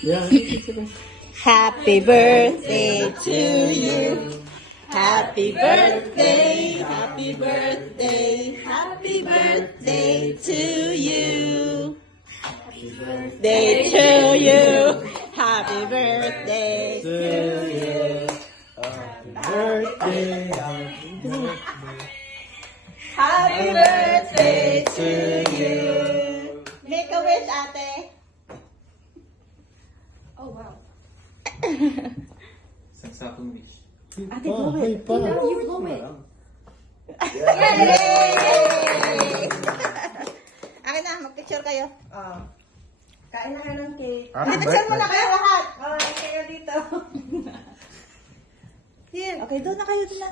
Yeah. Happy birthday to you. Happy birthday, happy birthday, happy birthday to you. Happy birthday to you. Happy birthday to you. Birthday. Happy birthday to you. Make a wish, ate. Oh, wow. Saksakong wish. Ate, blow it. Pa. You blow it. Yay! Akin na, mag-picture kayo. Oh. Kain na kayo ng cake. Happy Picture mo na birthday. kayo lahat. Oh, kayo dito. Okay, doon na kayo, doon na.